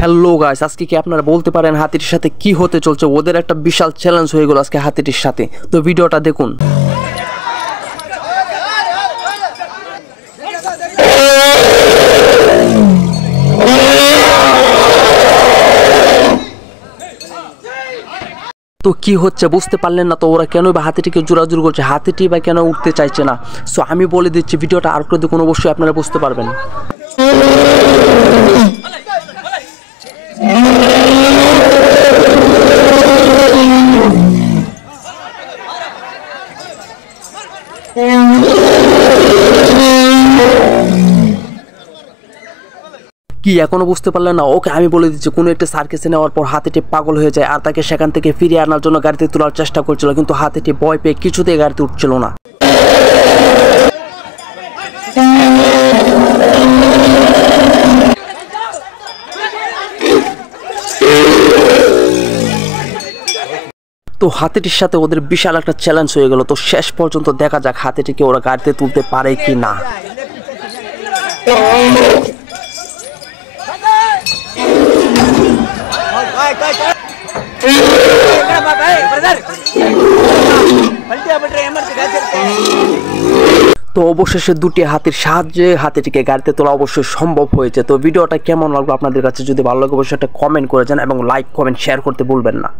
Hello guys, আজকে কি আপনারা বলতে পারেন হাতিটির সাথে কি হতে চলছে? ওদের একটা বিশাল চ্যালেঞ্জ হয়ে গেল আজকে হাতিটির সাথে। তো ভিডিওটা দেখুন। তো কি হচ্ছে বুঝতে পারলেন না? তো ওরা কেন বা হাতিটিকে জোরাজুরি করছে, হাতিটি বা কেন উঠতে চাইছে না? সো আমি বলে দিচ্ছি, ভিডিওটা আর করে দেখুন, অবশ্যই আপনারা বুঝতে পারবেন। কি এখনো বুঝতে পারলেন না? ওকে আমি বলে দিচ্ছি, কোনো একটা সার্কাসে নেওয়ার পর হাতিটি পাগল হয়ে যায় আর তাকে সেখান থেকে ফিরিয়ে আনার জন্য গাড়িতে তোলার চেষ্টা করছিল, কিন্তু হাতিটি ভয় পেয়ে কিছুতেই গাড়িতে উঠছিল না। তো হাতিটির সাথে ওদের বিশাল একটা চ্যালেঞ্জ হয়ে গেল। তো শেষ পর্যন্ত দেখা যাক হাতিটিকে ওরা গাড়িতে তুলতে পারে কি না। তো অবশেষে দুটি হাতির সাহায্যে হাতিটিকে গাড়িতে তোলা অবশ্যই সম্ভব হয়েছে। তো ভিডিওটা কেমন লাগলো আপনাদের কাছে? যদি ভালো লাগে অবশ্যই একটা কমেন্ট করে যান এবং লাইক কমেন্ট শেয়ার করতে ভুলবেন না।